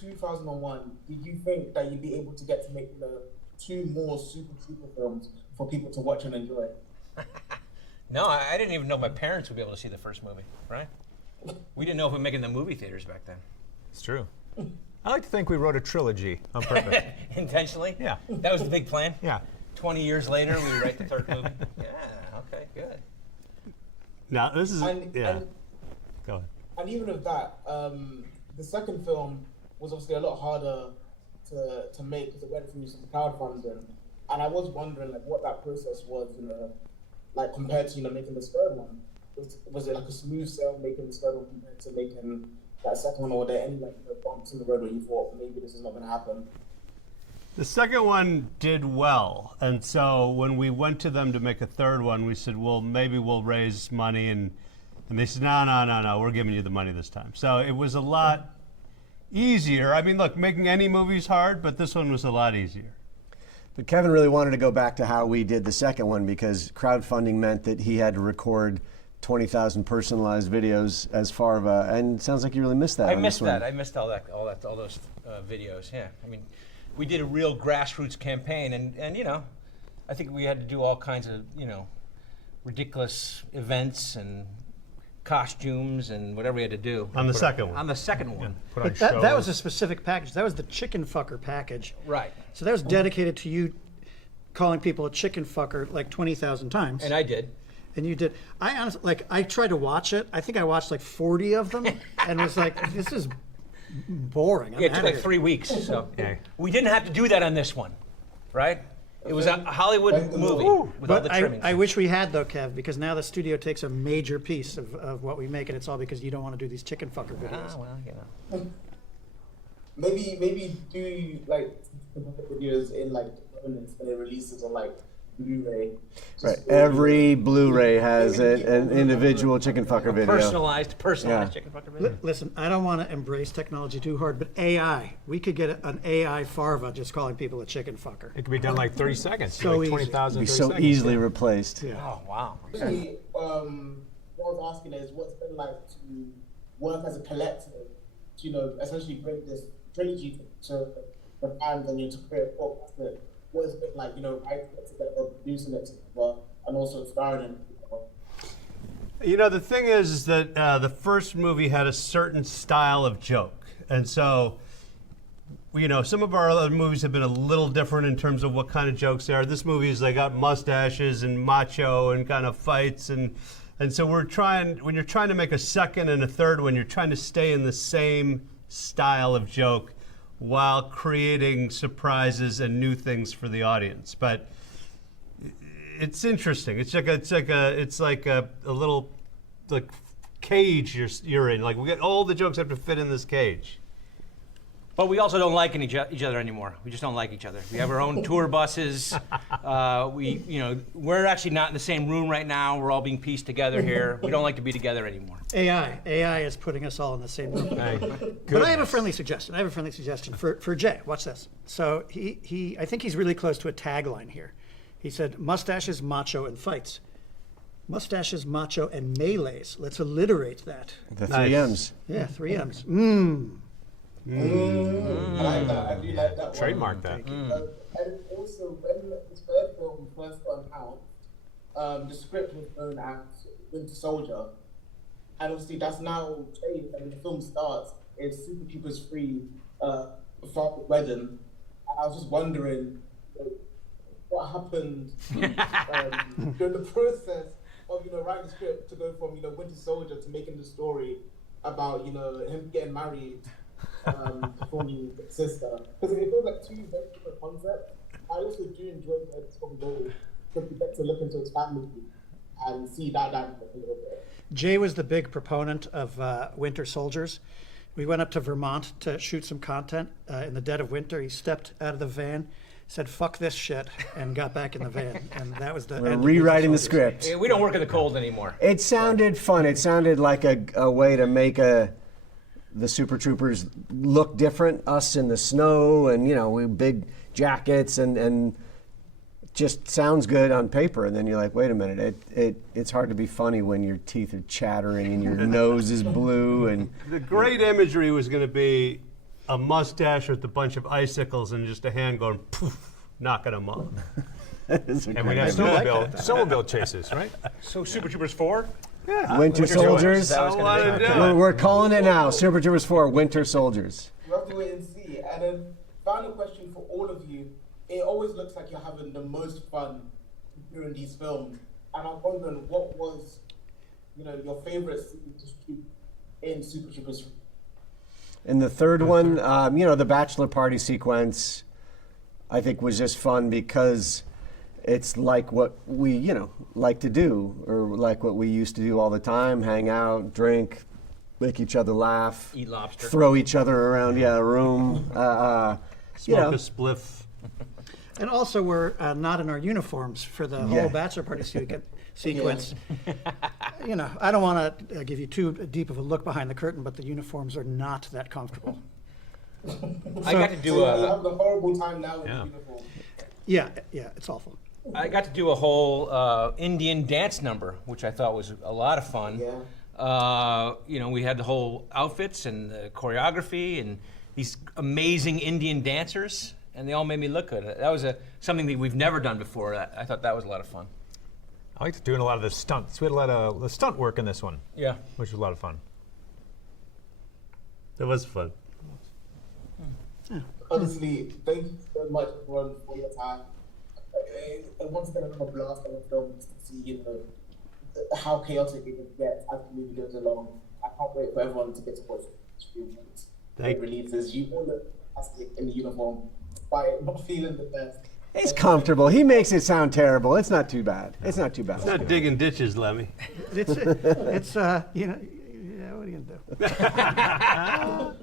2001, did you think that you'd be able to get to make two more super films for people to watch and enjoy? No, I didn't even know my parents would be able to see the first movie, right? We didn't know if we were making the movie theaters back then. It's true. I like to think we wrote a trilogy on purpose. Intentionally? Yeah. That was the big plan? Yeah. 20 years later, we write the third movie? Yeah, okay, good. Now, this is, And, yeah. and, Go ahead. and even with that, the second film was obviously a lot harder to make because it went through some crowdfunding. And I was wondering like what that process was, like compared to making this third one. Was it like a smooth sail making this third one compared to making that second one, or were there any bumps in the road where you thought maybe this is not going to happen? The second one did well, and so when we went to them to make a third one, we said, well, maybe we'll raise money, and they said, no, we're giving you the money this time. So it was a lot easier. I mean, look, making any movie is hard, but this one was a lot easier. But Kevin really wanted to go back to how we did the second one because crowdfunding meant that he had to record 20,000 personalized videos as Farva, and it sounds like you really missed that. I missed that. I missed all those videos. Yeah, I mean, we did a real grassroots campaign, and I think we had to do all kinds of ridiculous events and costumes and whatever we had to do. On the second one. On the second one. Put on But that was shows. a specific package. That was the chicken fucker package. Right. So that was dedicated to you calling people a chicken fucker like 20,000 times. And I did. And you did. I honestly, I tried to watch it. I think I watched like 40 of them and was like, this is boring. Yeah, it took like 3 weeks. So we didn't have to do that on this one, right? It was a Hollywood movie with all the trimmings. I wish we had though, Kev, because now the studio takes a major piece of what we make, and it's all because you don't want to do these chicken fucker videos. Well, Maybe do like videos in like developments when it releases on like Blu-ray. Right. Every Blu-ray has an individual chicken fucker video. Personalized chicken fucker video. Listen, I don't want to embrace technology too hard, but AI, we could get an AI Farva just calling people a chicken fucker. It could be done like 30 seconds. So like easy. 20,000 Be 30 so seconds. easily replaced. Yeah. Oh, wow. Actually, what I was asking is what's it been like to work as a collective to, essentially bring this trilogy to the fans and to create a podcast. What has it been like, writing it together, producing it together, and also starring in it together? The thing is that the first movie had a certain style of joke. And so, some of our other movies have been a little different in terms of what kind of jokes they are. This movie is they got mustaches and macho and kind of fights. And so when you're trying to make a second and a third one, you're trying to stay in the same style of joke while creating surprises and new things for the audience. But it's interesting. It's like a little like cage you're in. Like we get all the jokes have to fit in this cage. But we also don't like each other anymore. We just don't like each other. We have our own tour buses. We're actually not in the same room right now. We're all being pieced together here. We don't like to be together anymore. AI is putting us all in the same room. But I have a friendly suggestion. For Jay. Watch this. So I think he's really close to a tagline here. He said, mustaches, macho, and fights. Mustaches, macho, and melees. Let's alliterate that. The three M's. Yeah, 3 M's. I like that. I do like that. Trademark that. And also, when this third film first got out, the script was known as Winter Soldier, and obviously that's now changed. And when the film starts, it's Super Troopers 3, Farva Wedding. And I was just wondering what happened during the process of writing the script to go from Winter Soldier to making the story about him getting married. Thorny's sister, because it feels like two very different concepts. I also do enjoy where this film goes because we get to look into his family and see that dynamic a little bit. Jay was the big proponent of Winter Soldiers. We went up to Vermont to shoot some content in the dead of winter. He stepped out of the van, said "fuck this shit," and got back in the van. And that was the We're end rewriting the of Winter Soldiers. script. We don't work in the cold anymore. It sounded fun. It sounded like a way to make the Super Troopers look different, us in the snow, and we big jackets, and just sounds good on paper. And then you're like, wait a minute, it's hard to be funny when your teeth are chattering and your nose is blue. And The great imagery was going to be a mustache with a bunch of icicles and just a hand going poof, knocking them off. And we got snowmobile chases, right? So Super Troopers 4? Winter Soldiers. That was gonna be We're calling it now. Super Troopers 4, Winter Soldiers. You have to wait and see. And then, final question for all of you. It always looks like you're having the most fun during these films. And I'm wondering, what was, your favorite scene to shoot in Super Troopers? And the third one, the bachelor party sequence, I think was just fun because it's like what we, like to do, or like what we used to do all the time: hang out, drink, make each other laugh, Eat lobster. throw each other around, a room. Smoke a spliff. And also, we're not in our uniforms for the whole bachelor party sequence. I don't want to give you too deep of a look behind the curtain, but the uniforms are not that comfortable. I got to do You a. have the horrible time now in the uniform. Yeah, it's awful. I got to do a whole Indian dance number, which I thought was a lot of fun. Yeah. We had the whole outfits and the choreography and these amazing Indian dancers, and they all made me look good. That was something that we've never done before. I thought that was a lot of fun. I liked doing a lot of the stunts. We had a lot of the stunt work in this one. Yeah. Which was a lot of fun. It was fun. Honestly, thank you so much for your time. And once again, I'm a blast on the film to see, how chaotic it can get as the movie goes along. I can't wait for everyone to get to watch it releases. You all look fantastic in the uniform, despite not feeling the best. It's comfortable. He makes it sound terrible. It's not too bad. It's not too bad. It's not digging ditches, Lemmy. It's what are you gonna do?